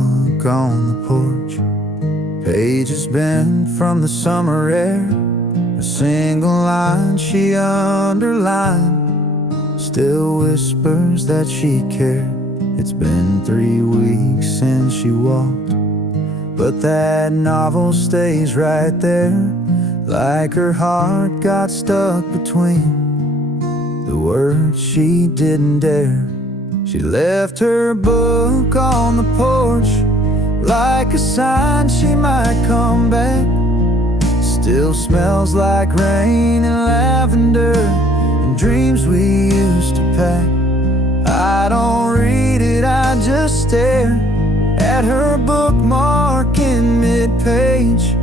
book on the porch, pages bent from the summer air. A single line she underlined still whispers that she cared. It's been 3 weeks since she walked, but that novel stays right there, like her heart got stuck between the words she didn't dare. She left her book on the porch, like a sign she might come back. Still smells like rain and lavender and dreams we used to pack. I don't read it, I just stare at her bookmark in mid-page,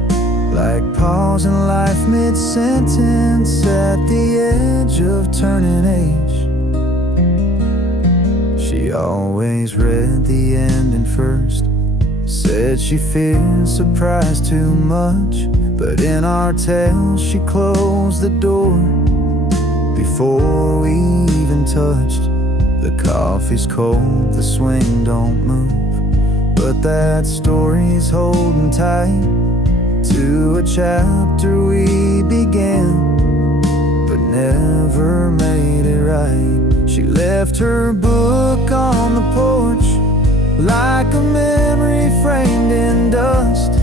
like pausing life mid-sentence at the edge of turning age. She always read the ending first, said she feared surprise too much, but in our tale she closed the door before we even touched. The coffee's cold, the swing don't move, but that story's holding tight to a chapter we began, but never made it right. She left her book on the porch, like a memory framed in dust.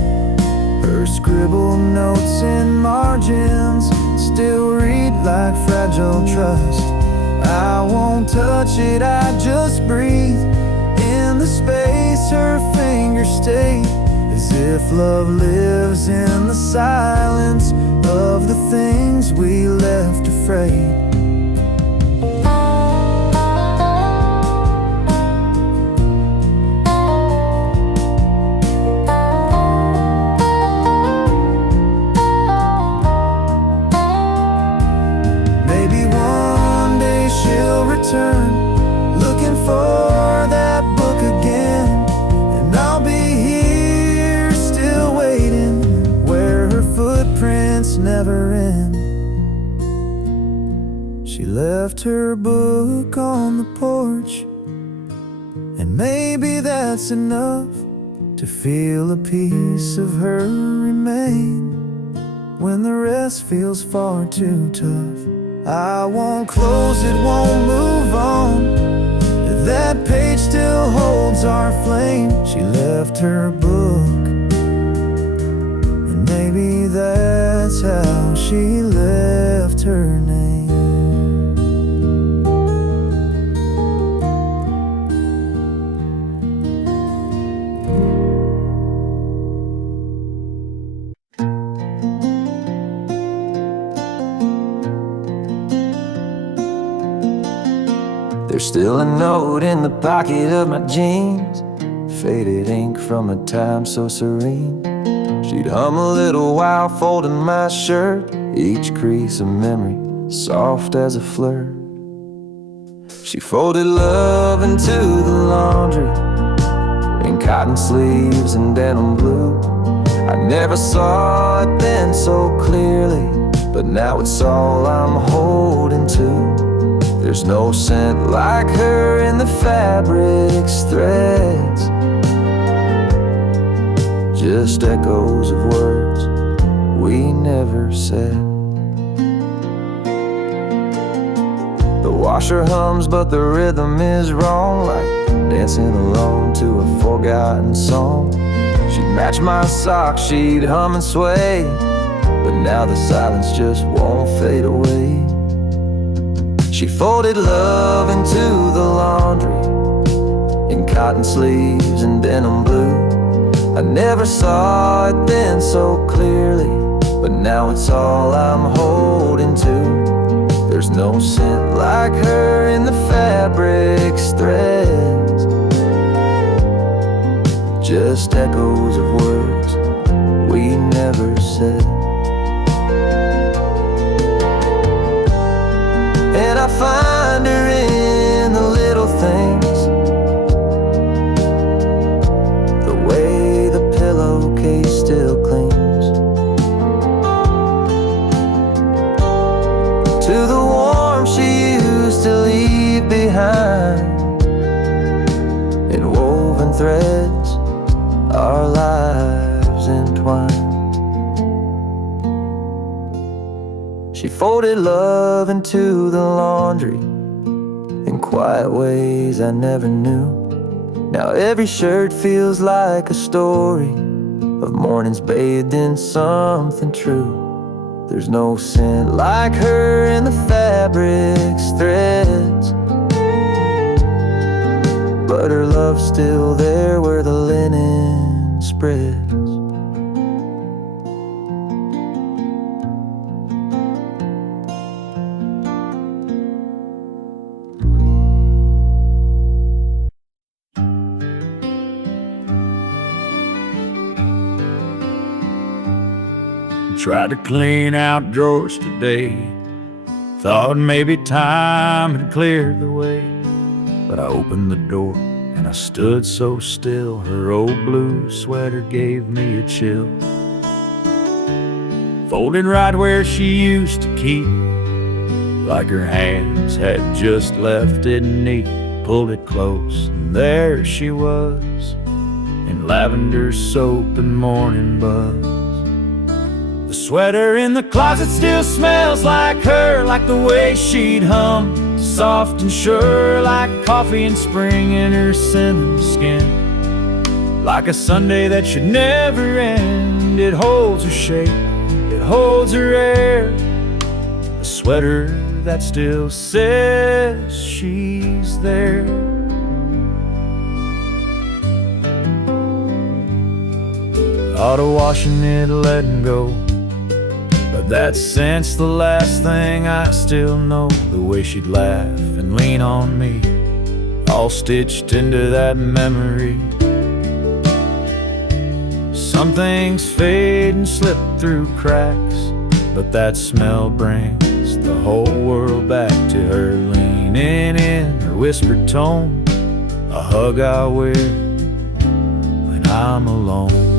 Her scribbled notes in margins still read like fragile trust. I won't touch it, I just breathe in the space her fingers stay, as if love lives in the silence of the things we left afraid. Looking for that book again, and I'll be here still waiting, where her footprints never end. She left her book on the porch, and maybe that's enough to feel a piece of her remain when the rest feels far too tough. I won't close it, won't move on. That page still holds our flame. She left her book, and maybe that's how she left her name. There's still a note in the pocket of my jeans, faded ink from a time so serene. She'd hum a little while folding my shirt, each crease a memory, soft as a flirt. She folded love into the laundry, in cotton sleeves and denim blue. I never saw it then so clearly, but now it's all I'm holding to. There's no scent like her in the fabric's threads, just echoes of words we never said. The washer hums but the rhythm is wrong, like dancing alone to a forgotten song. She'd match my socks, she'd hum and sway, but now the silence just won't fade away. She folded love into the laundry, in cotton sleeves and denim blue. I never saw it then so clearly, but now it's all I'm holding to. There's no scent like her in the fabric's threads, just echoes of words we never said. And I find her in the little things, the way the pillowcase still clings to the warmth she used to leave behind, in woven threads our lives entwined. She folded love into the laundry in quiet ways I never knew. Now every shirt feels like a story of mornings bathed in something true. There's no scent like her in the fabric's threads, but her love's still there where the linen spreads. Tried to clean out drawers today, thought maybe time had cleared the way. But I opened the door and I stood so still, her old blue sweater gave me a chill. Folded right where she used to keep, like her hands had just left it neat. Pulled it close and there she was, in lavender soap and morning buzz. The sweater in the closet still smells like her, like the way she'd hum, soft and sure, like coffee in spring in her cinnamon skin. Like a Sunday that should never end, it holds her shape, it holds her air. The sweater that still says she's there. Thought of washing it, letting go, but that scent's the last thing I still know. The way she'd laugh and lean on me, all stitched into that memory. Some things fade and slip through cracks, but that smell brings the whole world back to her. Leaning in, her whispered tone, a hug I wear when I'm alone.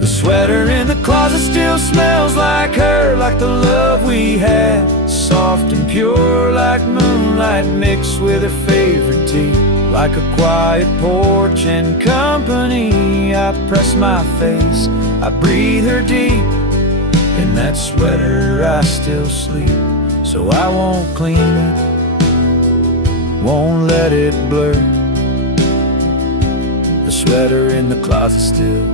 The sweater in the closet still smells like her, like the love we had, soft and pure, like moonlight mixed with her favorite tea. Like a quiet porch and company, I press my face, I breathe her deep. In that sweater I still sleep, so I won't clean it, won't let it blur. The sweater in the closet still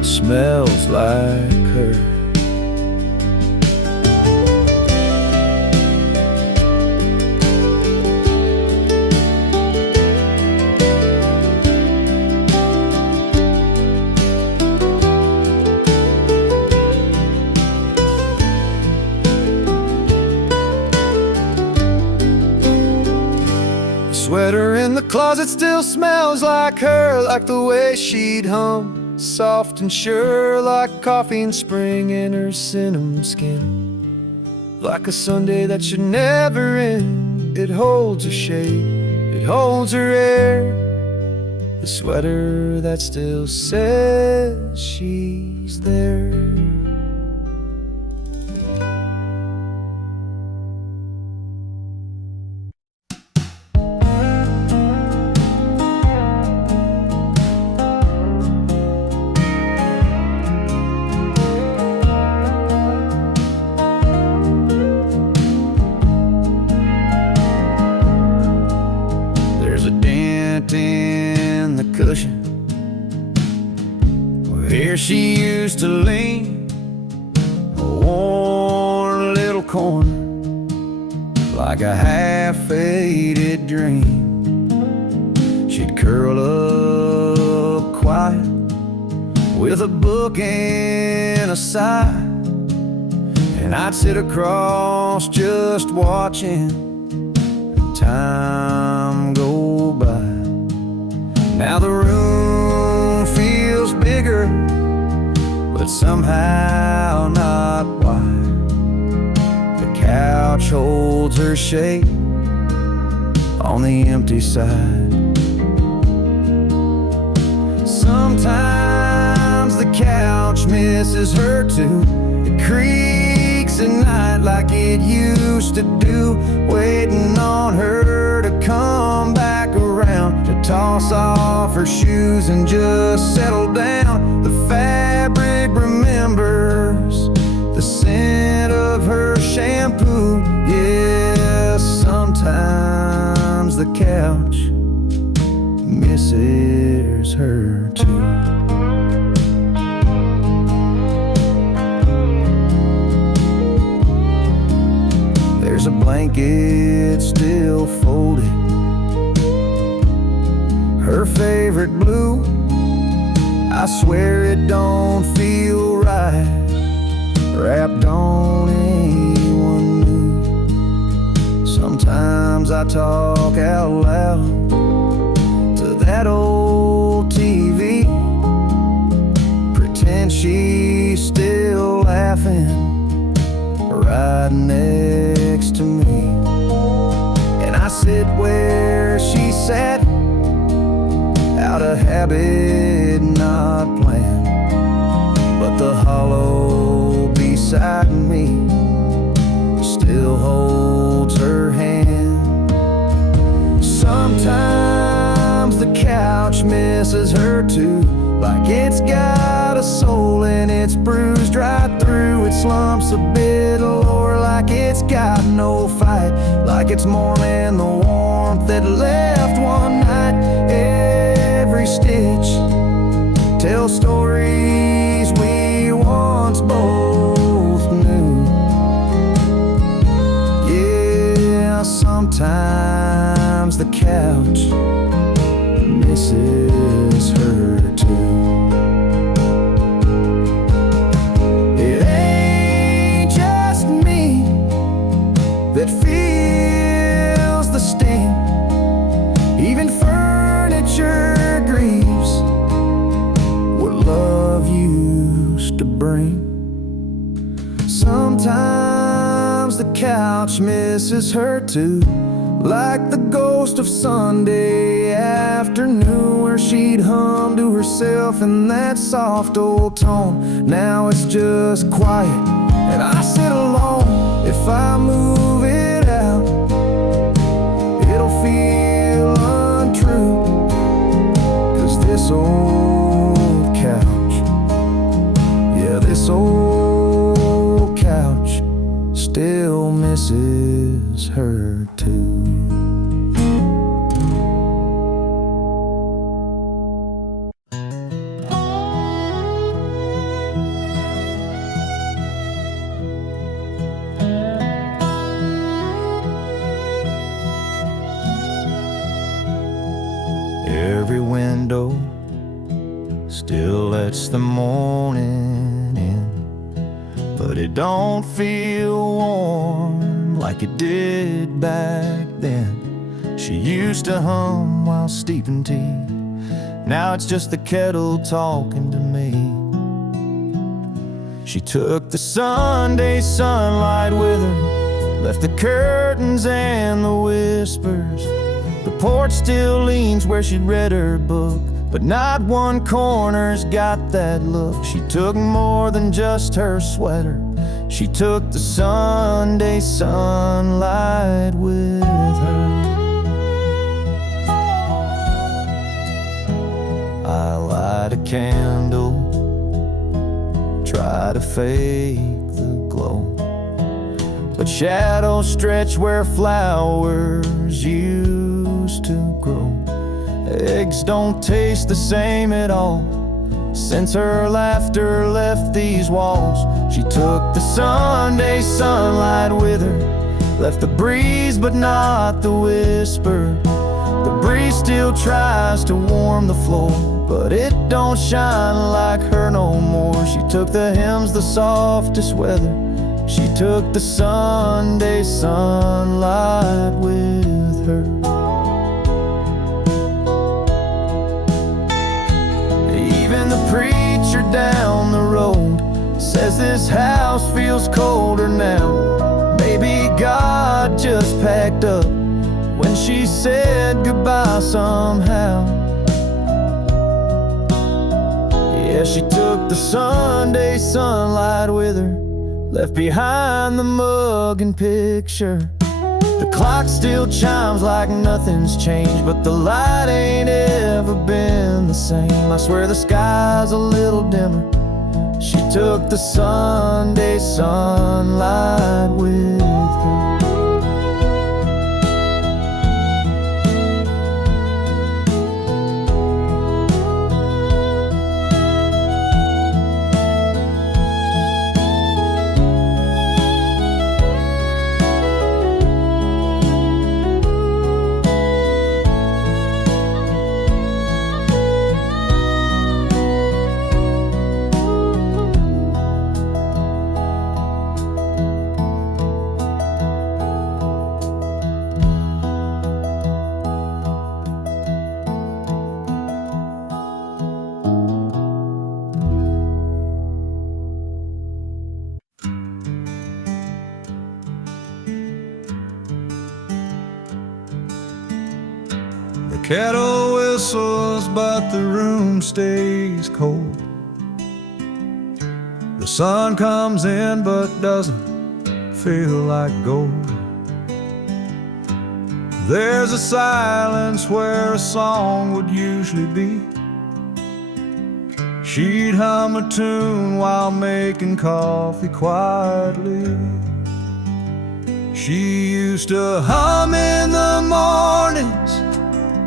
smells like her. The sweater in the closet still smells like her, like the way she'd hum, soft and sure, like coffee in spring in her cinnamon skin. Like a Sunday that should never end, it holds her shape, it holds her air. The sweater that still says she's there. In the cushion where she used to lean, a worn little corner, like a half-faded dream. She'd curl up quiet with a book and a sigh, and I'd sit across just watching time go by. Now the room feels bigger, but somehow not wide. The couch holds her shape on the empty side. Sometimes the couch misses her too. It creaks at night like it used to do, waiting on her to come back around to toss off her shoes and just settle down. The fabric remembers the scent of her shampoo. Yeah, sometimes the couch misses her too. There's a blanket still folded, her favorite blue. I swear it don't feel right wrapped on anyone new. Sometimes I talk out loud to that old TV, pretend she's still laughing right next to me. And I sit where she sat, out of habit, not planned, but the hollow beside me still holds her hand. Sometimes the couch misses her too, like it's got a soul and it's bruised right through. It slumps a bit lower, like it's got no fight, like it's mourning the warmth that left one night. Every stitch tells stories we once both knew. Yeah, sometimes the couch misses her too. It ain't just me that feels the sting. Even furniture grieves what love used to bring. Sometimes the couch misses her too, like the ghost of Sunday afternoon, where she'd hum to herself in that soft old tone. Now it's just quiet and I sit alone. If I move it out, it'll feel untrue, 'cause this old couch, yeah, this old couch still misses her too. Every window still lets the morning in, but it don't feel warm like it did back then. She used to hum while steeping tea, now it's just the kettle talking to me. She took the Sunday sunlight with her, left the curtains and the whispers. The porch still leans where she'd read her book, but not one corner's got that look. She took more than just her sweater, she took the Sunday sunlight with her. I light a candle, try to fake the glow, but shadows stretch where flowers used to grow. Eggs don't taste the same at all since her laughter left these walls. She took the Sunday sunlight with her, left the breeze but not the whisper. The breeze still tries to warm the floor, but it don't shine like her no more. She took the hymns, the softest weather, she took the Sunday sunlight with her. Even the preacher down the road says this house feels colder now. Maybe God just packed up when she said goodbye somehow. Yeah, she took the Sunday sunlight with her, left behind the mug and picture. The clock still chimes like nothing's changed, but the light ain't ever been the same. I swear the sky's a little dimmer. She took the Sunday sunlight with her. The kettle whistles, but the room stays cold. The sun comes in, but doesn't feel like gold. There's a silence where a song would usually be. She'd hum a tune while making coffee quietly. She used to hum in the mornings,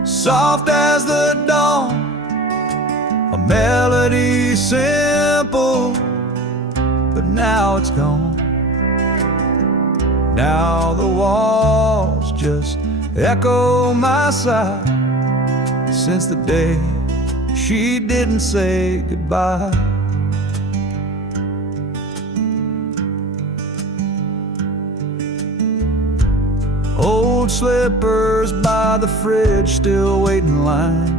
soft as the dawn, a melody simple, but now it's gone. Now the walls just echo my sigh, since the day she didn't say goodbye. Old slippers by the fridge still wait in line.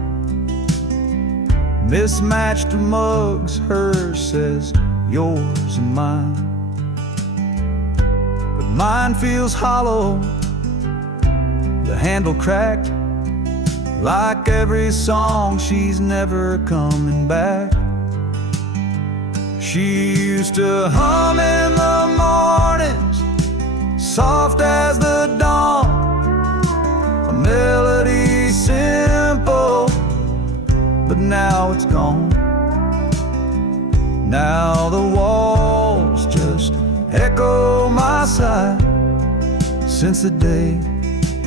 Mismatched mugs, hers says yours and mine. But mine feels hollow, the handle cracked, like every song she's never coming back. She used to hum in the mornings, soft as the dawn, a melody simple, but now it's gone. Now the walls just echo my sigh, since the day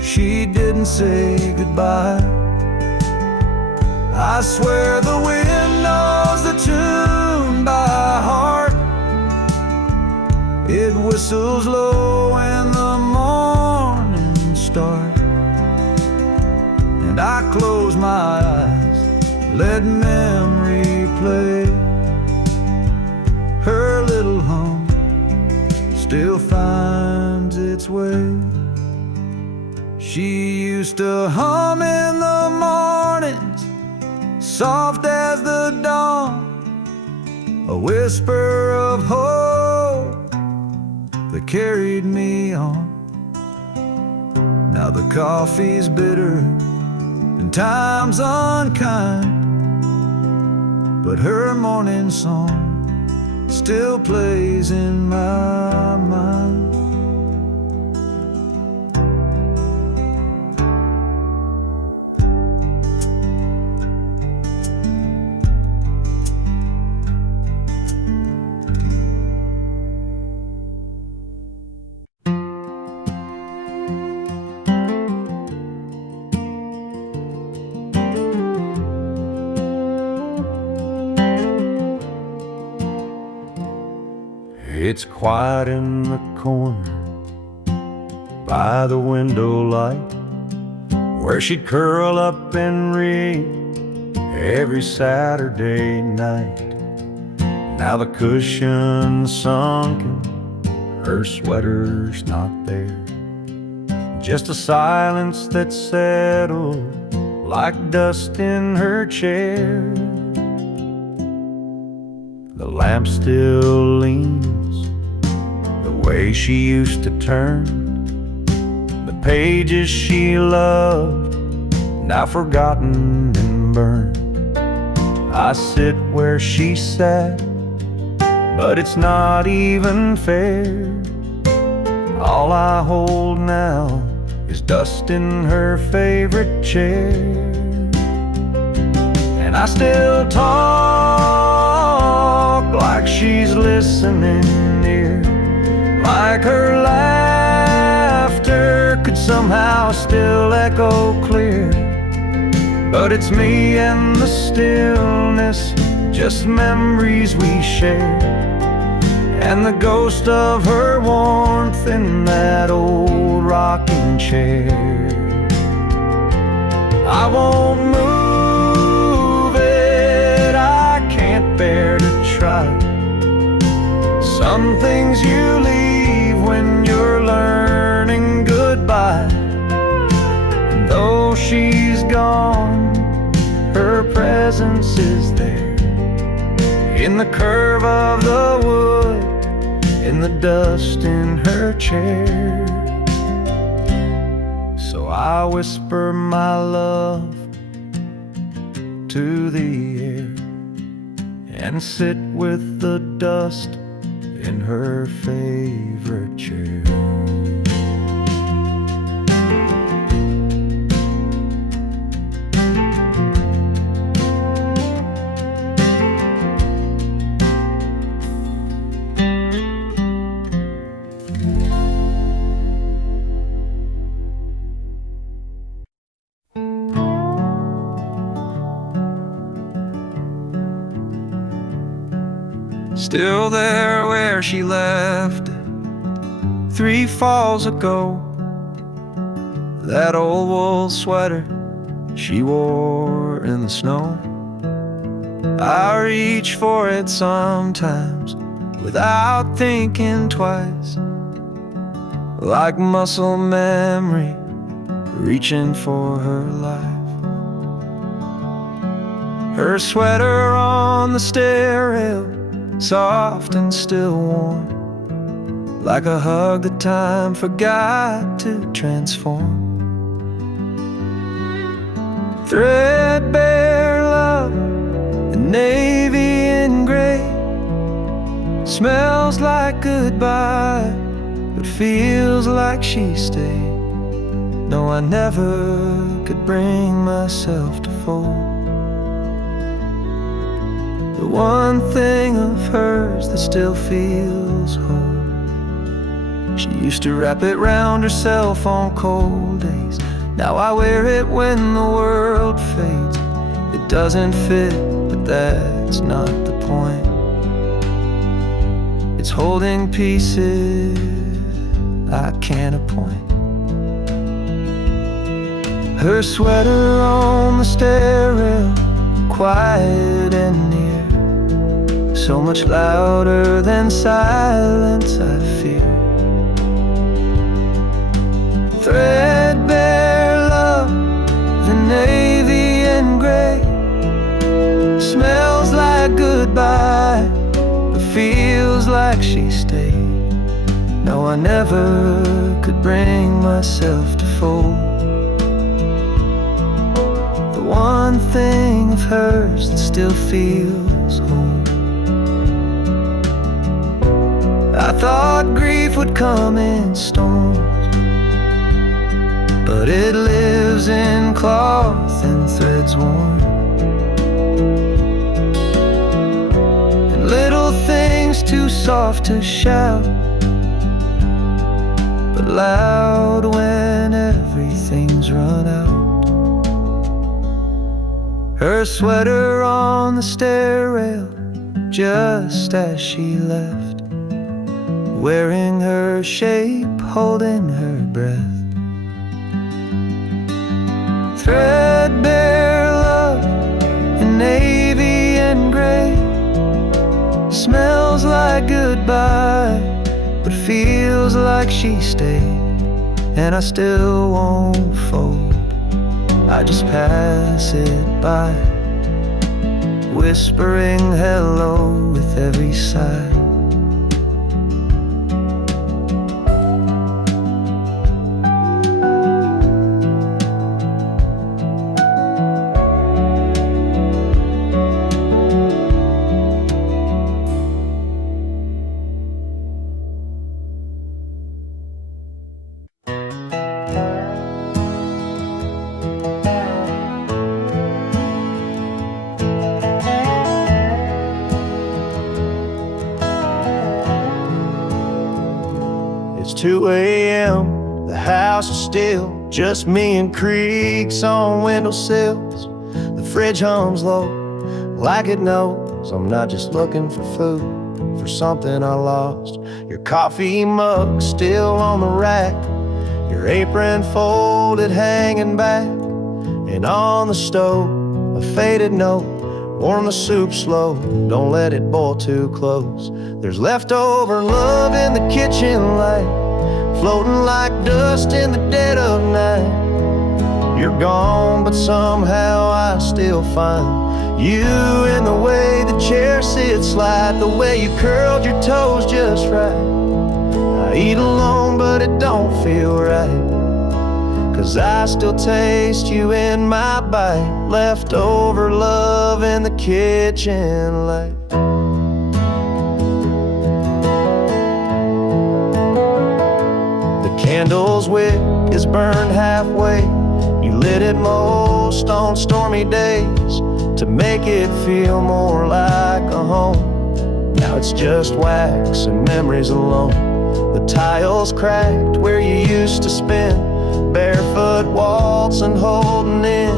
she didn't say goodbye. I swear the wind knows the tune by heart. It whistles low when the morning starts, and I close my eyes, let memory play. Her little hum still finds its way. She used to hum in the mornings, soft as the dawn, a whisper of hope that carried me on. Now the coffee's bitter and time's unkind, but her morning song still plays in my mind. It's quiet in the corner by the window light, where she'd curl up and read every Saturday night. Now the cushion's sunken, her sweater's not there, just a silence that settled like dust in her chair. The lamp still leans the way she used to turn, the pages she loved, now forgotten and burned. I sit where she sat, but it's not even fair. All I hold now is dust in her favorite chair. And I still talk like she's listening near, like her laughter could somehow still echo clear. But it's me and the stillness, just memories we share, and the ghost of her warmth in that old rocking chair. I won't move it, I can't bear to try. Some things you leave when you're learning goodbye. And though she's gone, her presence is there, in the curve of the wood, in the dust in her chair. So I whisper my love to the air, and sit with the dust in her favorite chair. Still there where she left it 3 falls ago, that old wool sweater she wore in the snow. I reach for it sometimes without thinking twice, like muscle memory reaching for her life. Her sweater on the stair rail, soft and still warm, like a hug that time forgot to transform. Threadbare love, and navy and gray, smells like goodbye, but feels like she stayed. No, I never could bring myself to fold the one thing of hers that still feels whole. She used to wrap it round herself on cold days. Now I wear it when the world fades. It doesn't fit, but that's not the point. It's holding pieces I can't appoint. Her sweater on the stair rail, quiet and near, so much louder than silence I fear. Threadbare love, the navy and gray, smells like goodbye, but feels like she stayed. No, I never could bring myself to fold the one thing of hers that still feels home. I thought grief would come in storms, but it lives in cloth and threads worn, and little things too soft to shout, but loud when everything's run out. Her sweater on the stair rail, just as she left, wearing her shape, holding her breath. Threadbare love, in navy and gray, smells like goodbye, but feels like she stayed. And I still won't fold, I just pass it by, whispering hello with every sigh. 2 a.m., the house is still, just me and creaks on windowsills. The fridge hums low, like it knows I'm not just looking for food, for something I lost. Your coffee mug still on the rack, your apron folded hanging back, and on the stove a faded note, warm the soup slow, don't let it boil too close. There's leftover love in the kitchen light, floating like dust in the dead of night. You're gone, but somehow I still find you in the way the chair sits light, the way you curled your toes just right. I eat alone, but it don't feel right, 'cause I still taste you in my bite. Leftover love in the kitchen light. The candle's wick is burned halfway. You lit it most on stormy days to make it feel more like a home. Now it's just wax and memories alone. The tiles cracked where you used to spend, barefoot waltzing, holding in.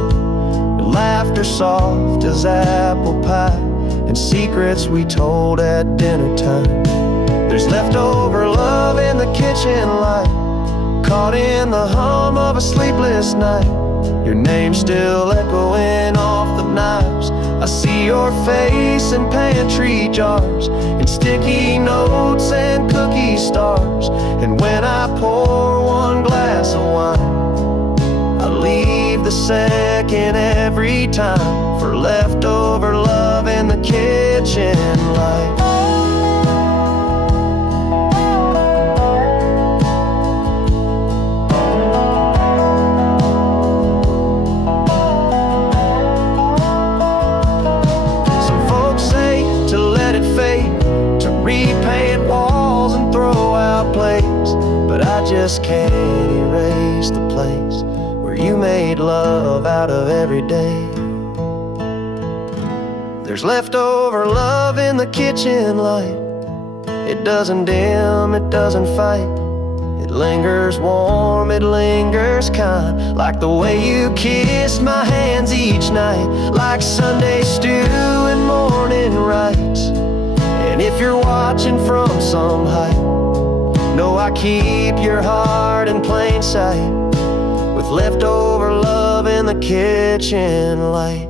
Your laughter soft as apple pie, and secrets we told at dinner time. There's leftover love in the kitchen light, caught in the hum of a sleepless night. Your name still echoing off the knives. I see your face in pantry jars, and sticky notes and cookie stars. And when I pour one glass of wine, I leave the second every time for leftover love in the kitchen light. Some folks say to let it fade, to repaint walls and throw out plates, but I just can't erase the place where you made love out of every day. There's leftover love in the kitchen light. It doesn't dim, it doesn't fight. It lingers warm, it lingers kind, like the way you kissed my hands each night, like Sunday stew and morning rites. And if you're watching from some height, know I keep your heart in plain sight, with leftover love in the kitchen light.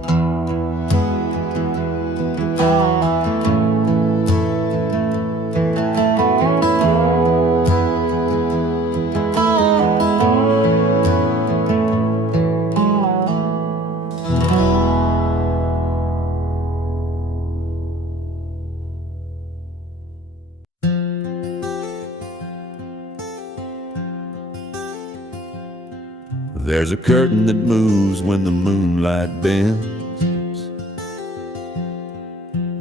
There's a curtain that moves when the moonlight bends.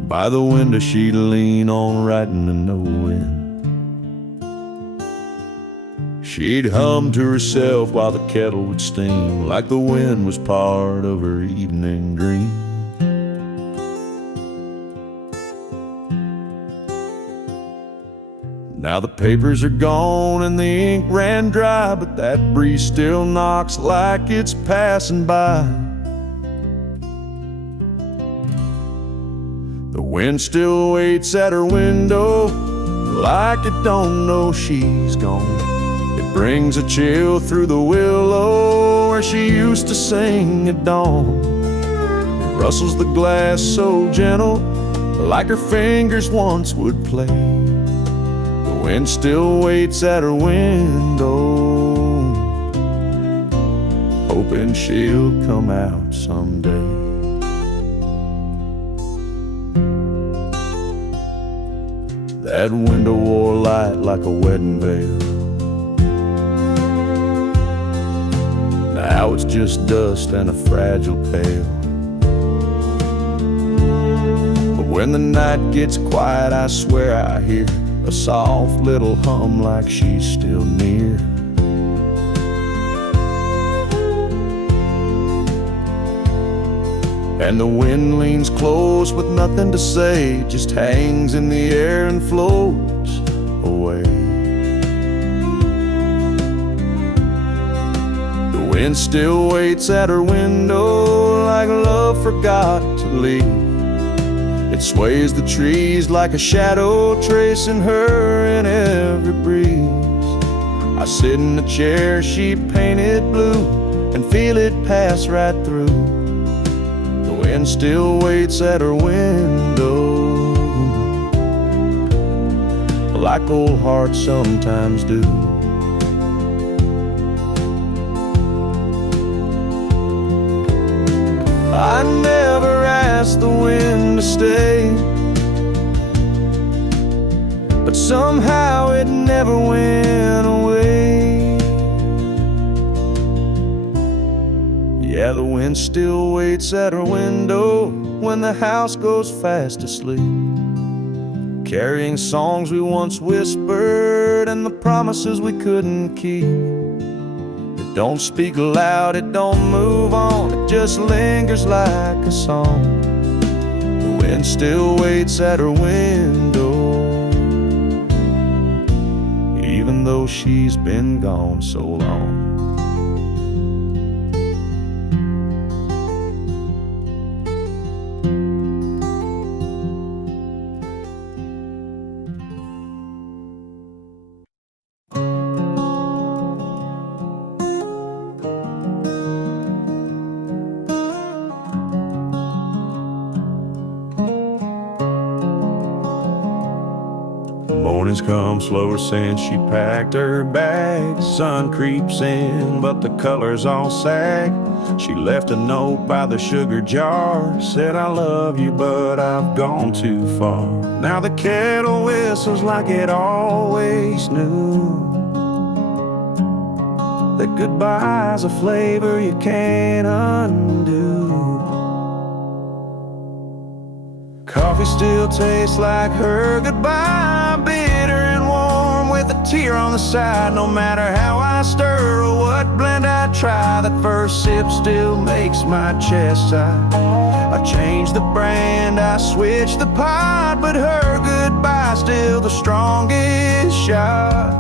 By the window she'd lean on writing to no end. She'd hum to herself while the kettle would steam, like the wind was part of her evening dream. Now the papers are gone and the ink ran dry, but that breeze still knocks like it's passing by. The wind still waits at her window, like it don't know she's gone. It brings a chill through the willow where she used to sing at dawn. It rustles the glass so gentle, like her fingers once would play. The wind still waits at her window, hoping she'll come out someday. That window wore light like a wedding veil. Now it's just dust and a fragile pail. But when the night gets quiet, I swear I hear a soft little hum like she's still near. And the wind leans close with nothing to say, just hangs in the air and floats away. wind still waits at her window like love forgot to leave. It sways the trees like a shadow tracing her in every breeze. I sit in the chair she painted blue and feel it pass right through. The wind still waits at her window like old hearts sometimes do. I never asked the wind to stay, but somehow it never went away. Yeah, the wind still waits at her window when the house goes fast asleep, carrying songs we once whispered and the promises we couldn't keep. It don't speak loud, it don't move on, it just lingers like a song. The wind still waits at her window, even though she's been gone so long. Mornings come slower since she packed her bags. Sun creeps in, but the colors all sag. She left a note by the sugar jar, said I love you, but I've gone too far. Now the kettle whistles like it always knew that goodbye's a flavor you can't undo. Coffee still tastes like her goodbye, bitter and warm with a tear on the side. No matter how I stir or what blend I try, that first sip still makes my chest sigh. I changed the brand, I switched the pot, but her goodbye still the strongest shot.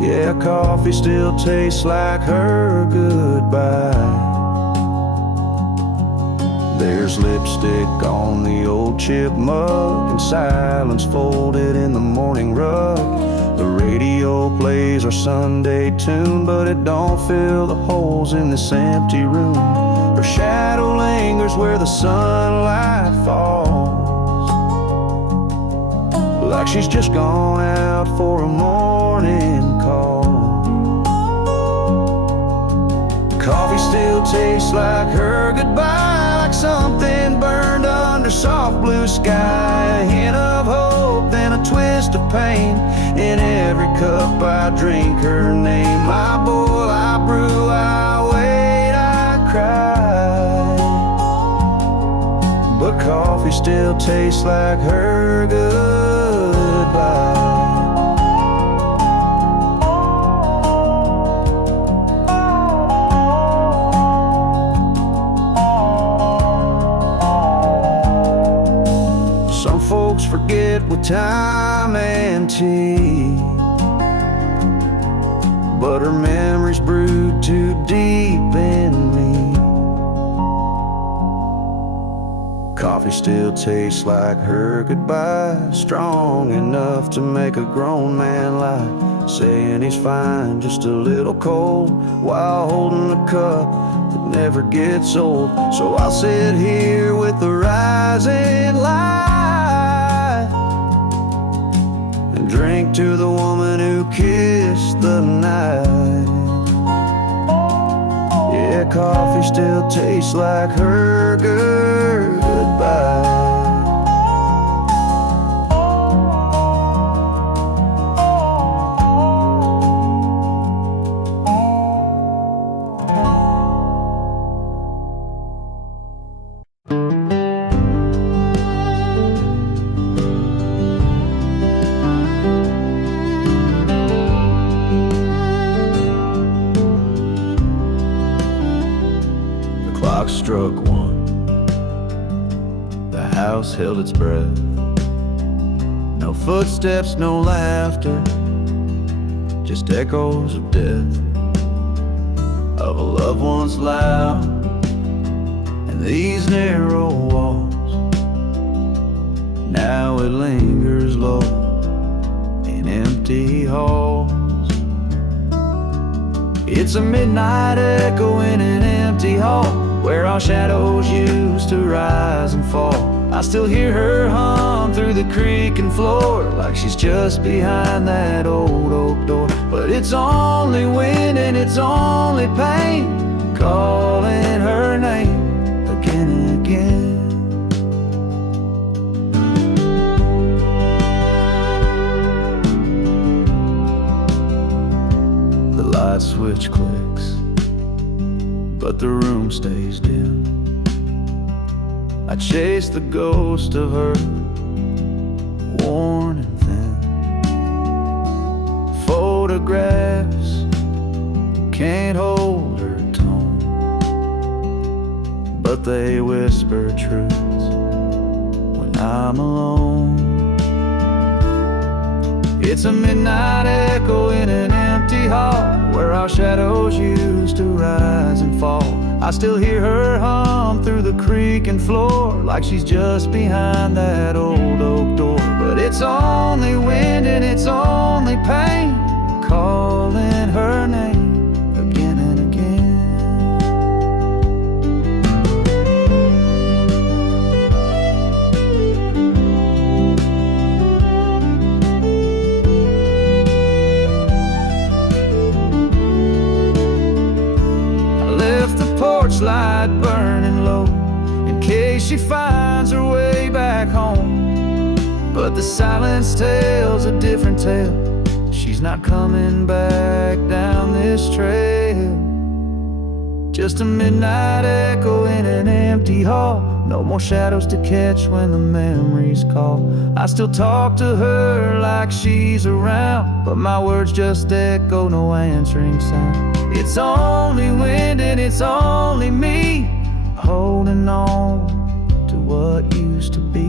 Yeah, coffee still tastes like her goodbye. There's lipstick on the old chip mug and silence folded in the morning rug. The radio plays our Sunday tune, but it don't fill the holes in this empty room. Her shadow lingers where the sunlight falls, like she's just gone out for a morning call. Coffee still tastes like her goodbye, like something burned under soft blue sky. A hint of hope, then a twist of pain. In every cup I drink her name. I boil, I brew, I wait, I cry, but coffee still tastes like her goodbye. Folks forget with time and tea, but her memories brewed too deep in me. Coffee still tastes like her goodbye, strong enough to make a grown man lie, saying he's fine, just a little cold, while holding a cup that never gets old. So I'll sit here with the rising light, drink to the woman who kissed the night. Yeah, coffee still tastes like her goodbye. Struck one. The house held its breath. No footsteps, no laughter, just echoes of death. a love once loud, and these narrow walls, now it lingers low in empty halls. It's a midnight echo in an empty hall, where our shadows used to rise and fall. I still hear her hum through the creaking floor, like she's just behind that old oak door. But it's only wind and it's only pain, calling her name again and again. The light switch clicks, but the room stays dim. I chase the ghost of her, worn and thin. Photographs can't hold her tone, but they whisper truths when I'm alone. It's a midnight echo in an empty hall, where our shadows used to rise and fall. I still hear her hum through the creaking floor, like she's just behind that old oak door. But it's only wind and it's only pain, calling her name again and again. Porch light burning low, in case she finds her way back home. But the silence tells a different tale. She's not coming back down this trail. Just a midnight echo in an empty hall, no more shadows to catch when the memories call. I still talk to her like she's around, but my words just echo, no answering sound. It's only wind and it's only me, holding on to what used to be.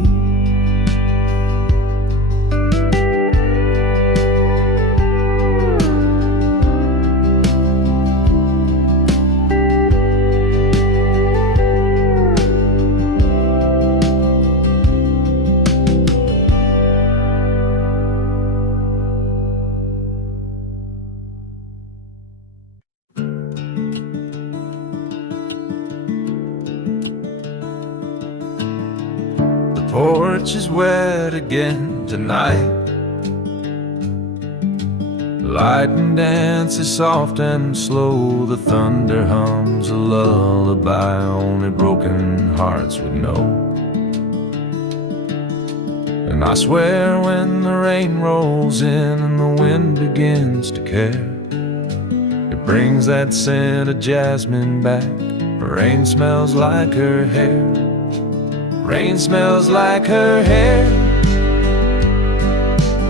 Porch is wet again tonight. Lightning dances soft and slow. The thunder hums a lullaby only broken hearts would know. And I swear when the rain rolls in and the wind begins to care, it brings that scent of jasmine back. Rain smells like her hair. Rain smells like her hair,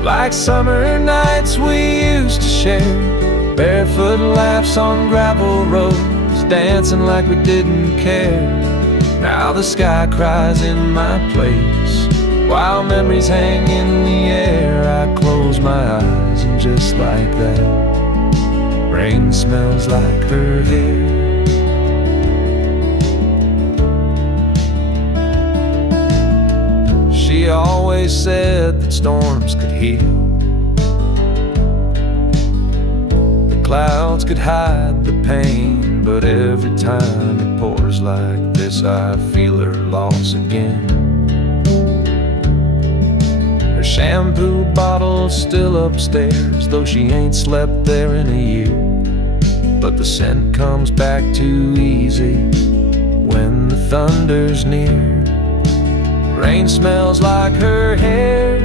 like summer nights we used to share. Barefoot laughs on gravel roads, dancing like we didn't care. Now the sky cries in my place, while memories hang in the air. I close my eyes and just like that, rain smells like her hair. She always said that storms could heal, the clouds could hide the pain, but every time it pours like this I feel her loss again. Her shampoo bottle's still upstairs, though she ain't slept there in a year. But the scent comes back too easy when the thunder's near. Rain smells like her hair,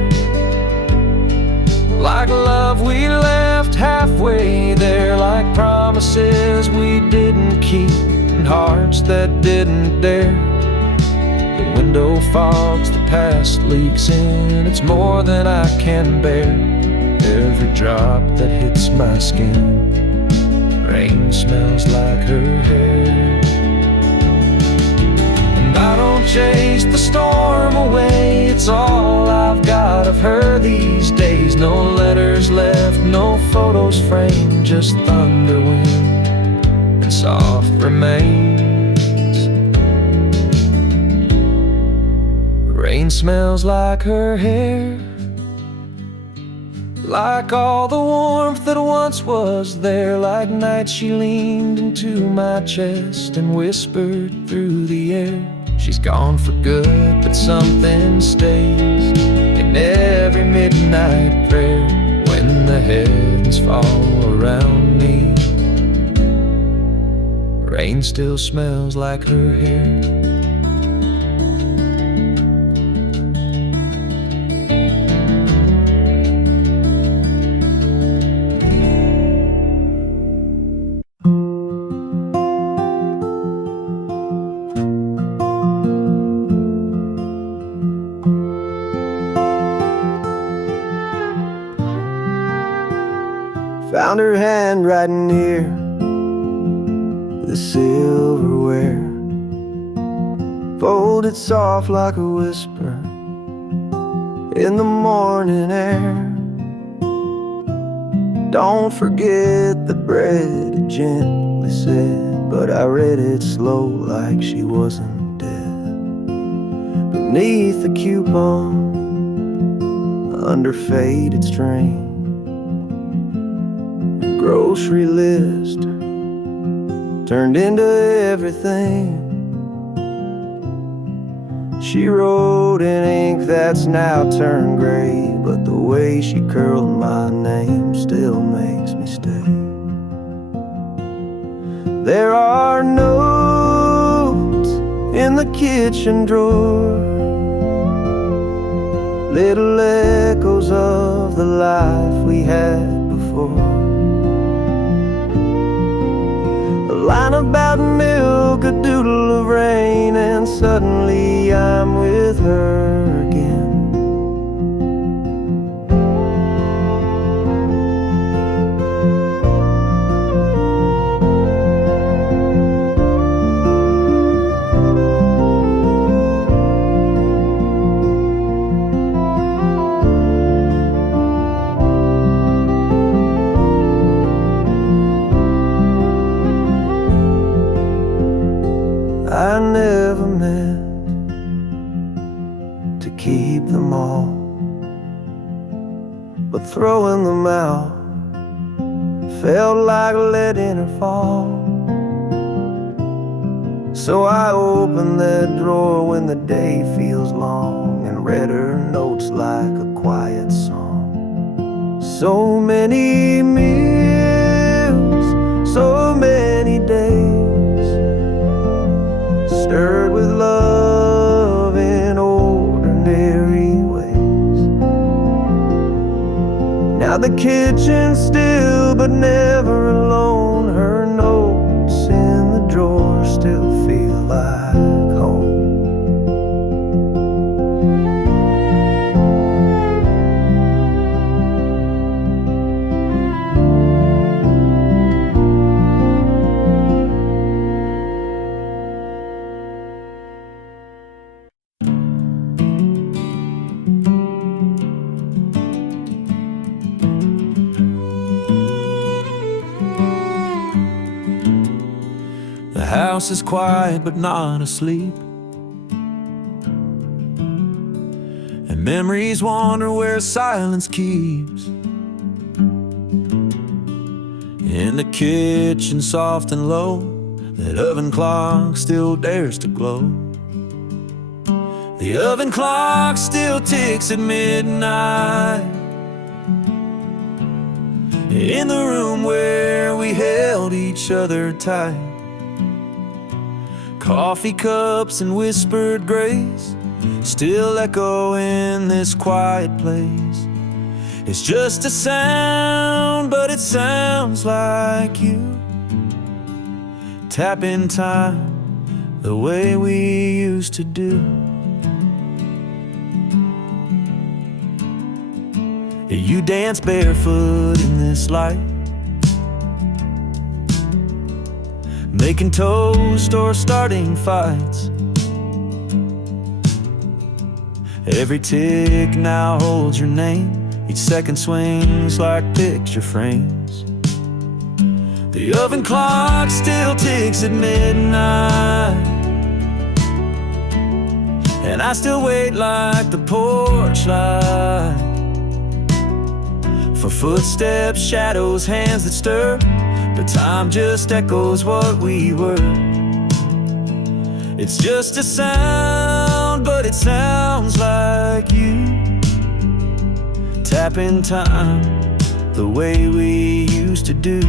like love we left halfway there, like promises we didn't keep and hearts that didn't dare. The window fogs, the past leaks in, it's more than I can bear. Every drop that hits my skin, rain smells like her hair. I don't chase the storm away, it's all I've got of her these days. No letters left, no photos framed, just thunder, wind, and soft remains. Rain smells like her hair, like all the warmth that once was there. Like night she leaned into my chest and whispered through the air. She's gone for good, but something stays in every midnight prayer. When the heavens fall around me, rain still smells like her hair. Found her handwriting near the silverware, folded soft like a whisper in the morning air. Don't forget the bread, it gently said, but I read it slow like she wasn't dead. Beneath the coupon, under faded string, grocery list turned into everything. She wrote in ink that's now turned gray, but the way she curled my name still makes me stay. There are notes in the kitchen drawer, little echoes of the life we had before. A line about milk, a doodle of rain, and suddenly I'm with her again. I never meant to keep them all, but throwing them out felt like letting her fall. So I opened that drawer when the day feels long and read her notes like a quiet song. So many meals, so many days, stirred with love in ordinary ways. Now the kitchen's still but never alone. Her notes in the drawer still feel like home. The house is quiet but not asleep, and memories wander where silence keeps. In the kitchen, soft and low, that oven clock still dares to glow. The oven clock still ticks at midnight, in the room where we held each other tight. Coffee cups and whispered grace still echo in this quiet place. It's just a sound, but it sounds like you. Tapping time the way we used to do. You dance barefoot in this light, making toast or starting fights. Every tick now holds your name, each second swings like picture frames. The oven clock still ticks at midnight, and I still wait like the porch light for footsteps, shadows, hands that stir. But time just echoes what we were. It's just a sound, but it sounds like you. Tapping time the way we used to do.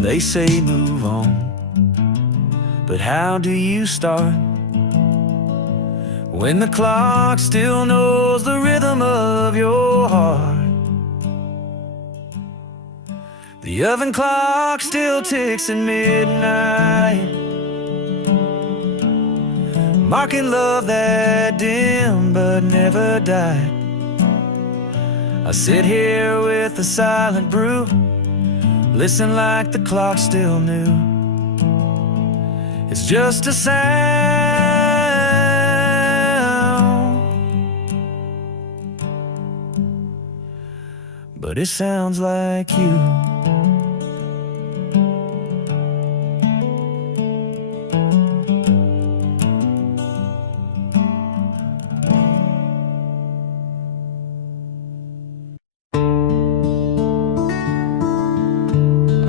They say move on, but how do you start when the clock still knows the rhythm of your heart? The oven clock still ticks at midnight, marking love that dim but never died. I sit here with a silent brew, listen like the clock still knew. It's just a sound, but it sounds like you.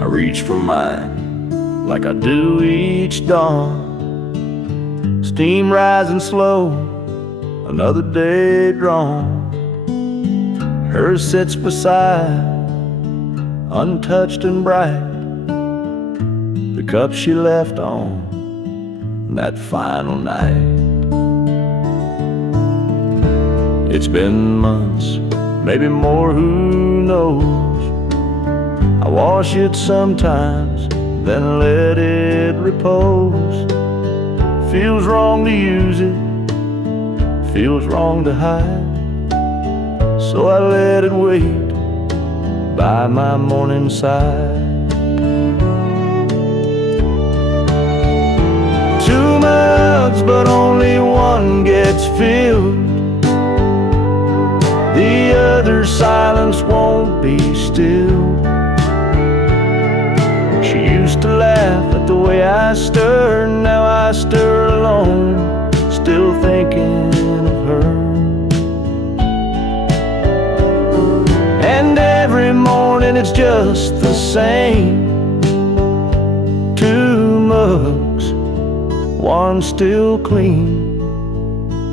I reach for mine like I do each dawn. Steam rising slow, another day drawn. Hers sits beside, untouched and bright, the cup she left on that final night. It's been months, maybe more, who knows. I wash it sometimes, then let it repose. Feels wrong to use it, feels wrong to hide, so I let it wait by my morning side. 2 mugs, but only one gets filled. The other silence won't be still. She used to laugh at the way I stir, now I stir alone, still thinking of her. And every morning it's just the same. 2 mugs, one still clean,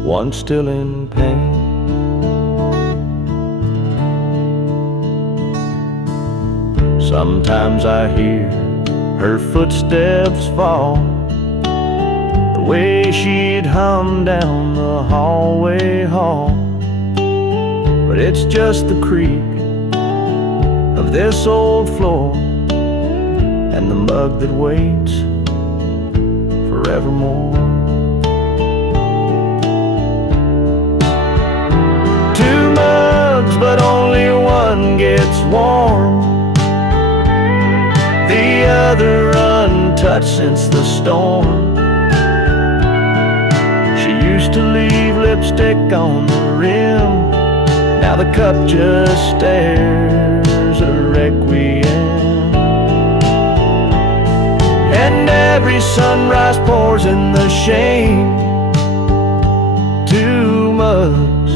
one still in pain. Sometimes I hear her footsteps fall, the way she'd hum down the hallway hall. But it's just the creak of this old floor and the mug that waits forevermore. 2 mugs, but only one gets warm, the other untouched since the storm. She used to leave lipstick on the rim, now the cup just stares a requiem. And every sunrise pours in the shame. 2 mugs,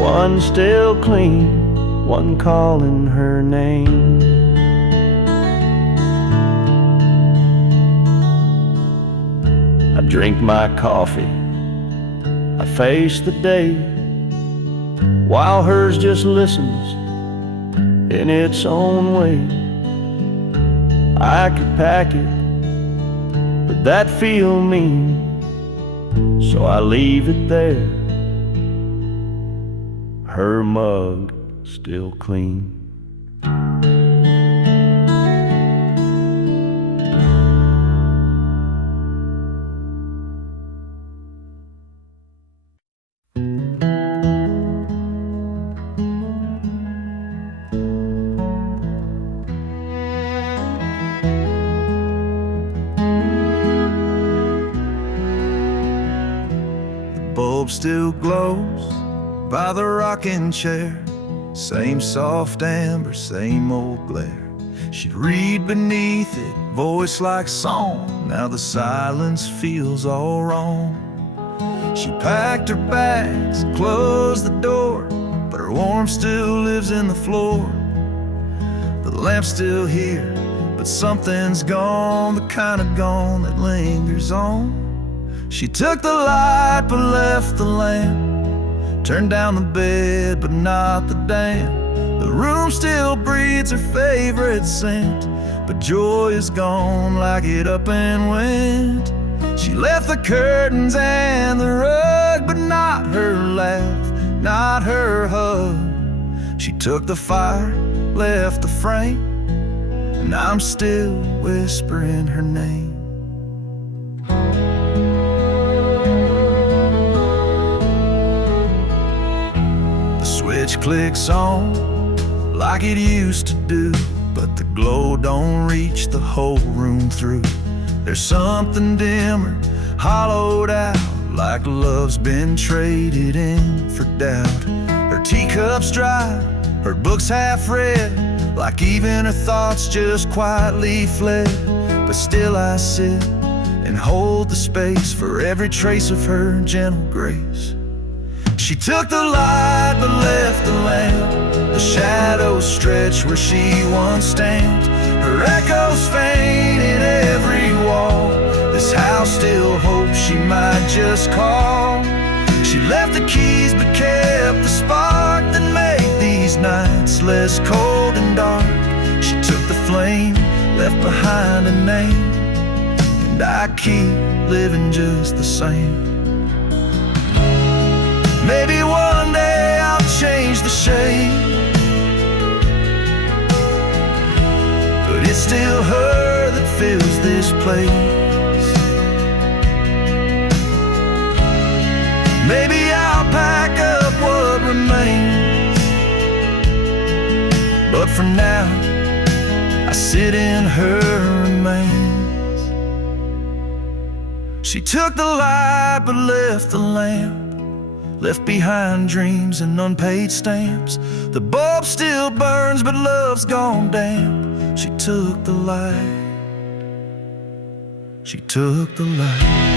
one still clean, one calling her name. I drink my coffee, I face the day, while hers just listens in its own way. I could pack it, but that feel mean, so I leave it there, her mug still clean. bulb still glows by the rocking chair. Same soft amber, same old glare. She'd read beneath it, voice like song. Now the silence feels all wrong. She packed her bags and closed the door, but her warmth still lives in the floor. The lamp's still here, but something's gone, the kind of gone that lingers on. She took the light but left the lamp, turned down the bed but not the damp. The room still breathes her favorite scent, but joy is gone like it up and went. She left the curtains and the rug, but not her laugh, not her hug. She took the fire, left the frame, and I'm still whispering her name. The switch clicks on like it used to do, but the glow don't reach the whole room through. There's something dimmer, hollowed out, like love's been traded in for doubt. Her teacup's dry, her books half read, like even her thoughts just quietly fled. But still I sit and hold the space for every trace of her gentle grace. She took the light but left the lamp. The shadows stretch where she once stamped. Her echoes faint in every wall. This house still hopes she might just call. She left the keys but kept the spark that made these nights less cold and dark. She took the flame, left behind a name, and I keep living just the same. Maybe one day I'll change the shape, but it's still her that fills this place. Maybe I'll pack up what remains, but for now I sit in her remains. She took the light but left the lamp, left behind dreams and unpaid stamps. The bulb still burns but love's gone damp. She took the light, she took the light.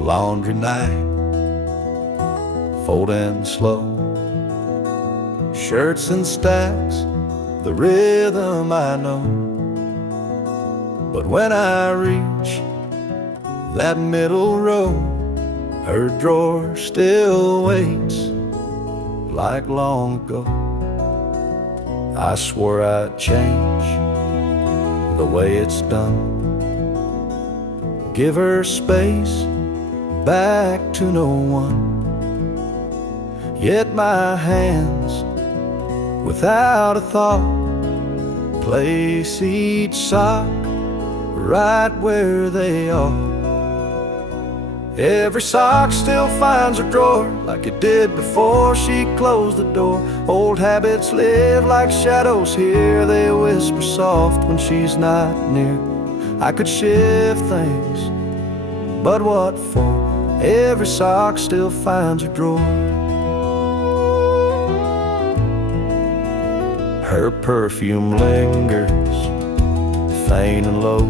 Laundry night, folding slow, shirts and stacks, the rhythm I know. But when I reach that middle row, her drawer still waits like long ago. I swore I'd change the way it's done, give her space back to no one. Yet my hands, without a thought, place each sock right where they are. Every sock still finds her drawer like it did before she closed the door. Old habits live like shadows here, they whisper soft when she's not near. I could shift things, but what for? Every sock still finds her drawer. Her perfume lingers, faint and low,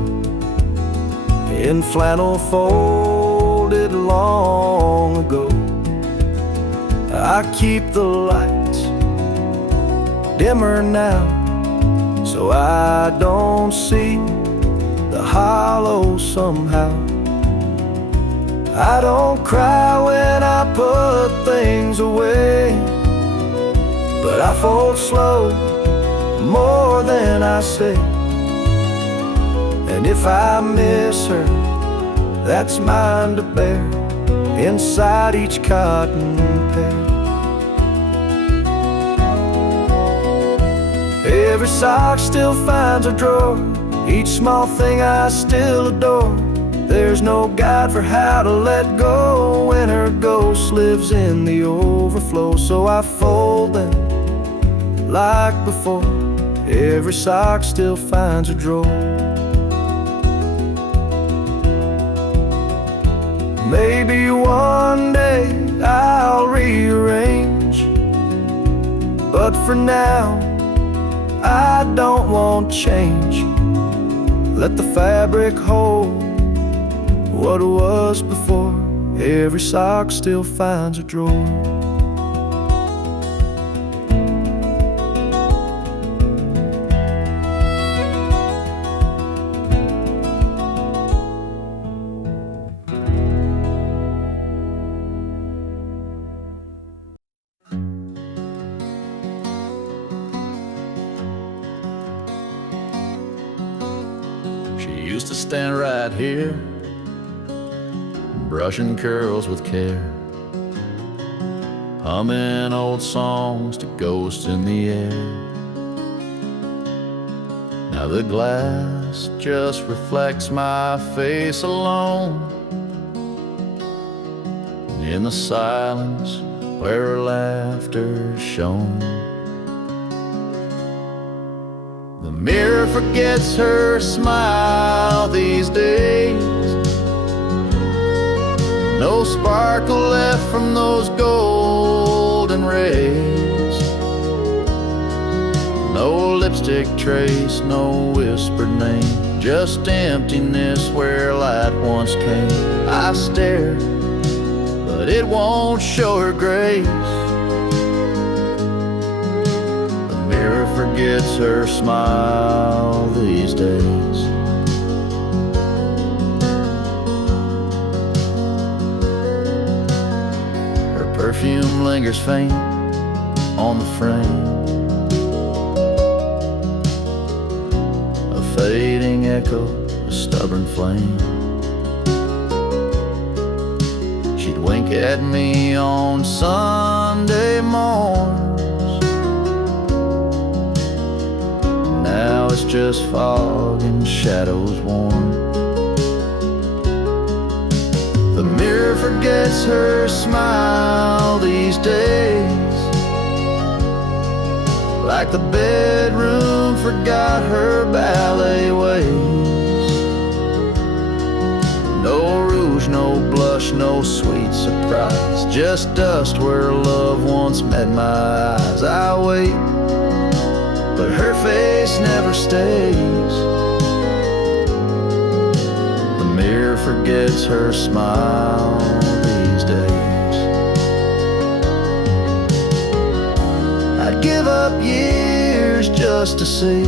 in flannel folded long ago. I keep the lights dimmer now, so I don't see the hollow somehow. I don't cry when I put things away, but I fold slow more than I say. And if I miss her, that's mine to bear inside each cotton pair. Every sock still finds a drawer, each small thing I still adore. There's no guide for how to let go when her ghost lives in the overflow. So I fold them like before, every sock still finds a drawer. Maybe one day I'll rearrange, but for now I don't want change. Let the fabric hold what was before, every sock still finds a drawer. She used to stand right here, brushing curls with care, humming old songs to ghosts in the air. Now the glass just reflects my face alone in the silence where her laughter shone. The mirror forgets her smile these days. No sparkle left from those golden rays. No lipstick trace, no whispered name, just emptiness where light once came. I stare, but it won't show her grace. The mirror forgets her smile these days. Perfume lingers faint on the frame, a fading echo, a stubborn flame. She'd wink at me on Sunday morns. Now it's just fog and shadows worn. The mirror forgets her smile these days, like the bedroom forgot her ballet ways. No rouge, no blush, no sweet surprise, just dust where love once met my eyes. I wait, but her face never stays. The mirror forgets her smile these days. I'd give up years just to see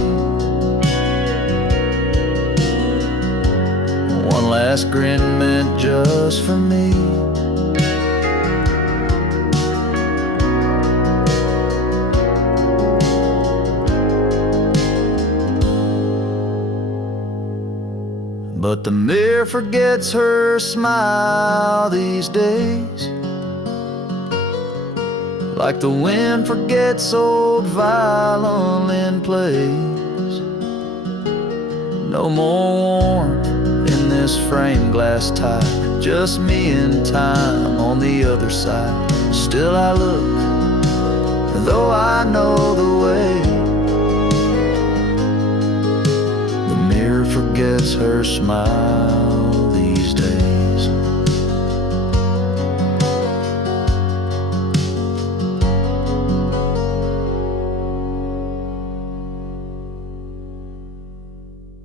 one last grin meant just for me. But the mirror forgets her smile these days, like the wind forgets old violin plays. No more warmth in this framed glass tie, just me and time on the other side. Still I look, though I know the way. The mirror forgets her smile these days.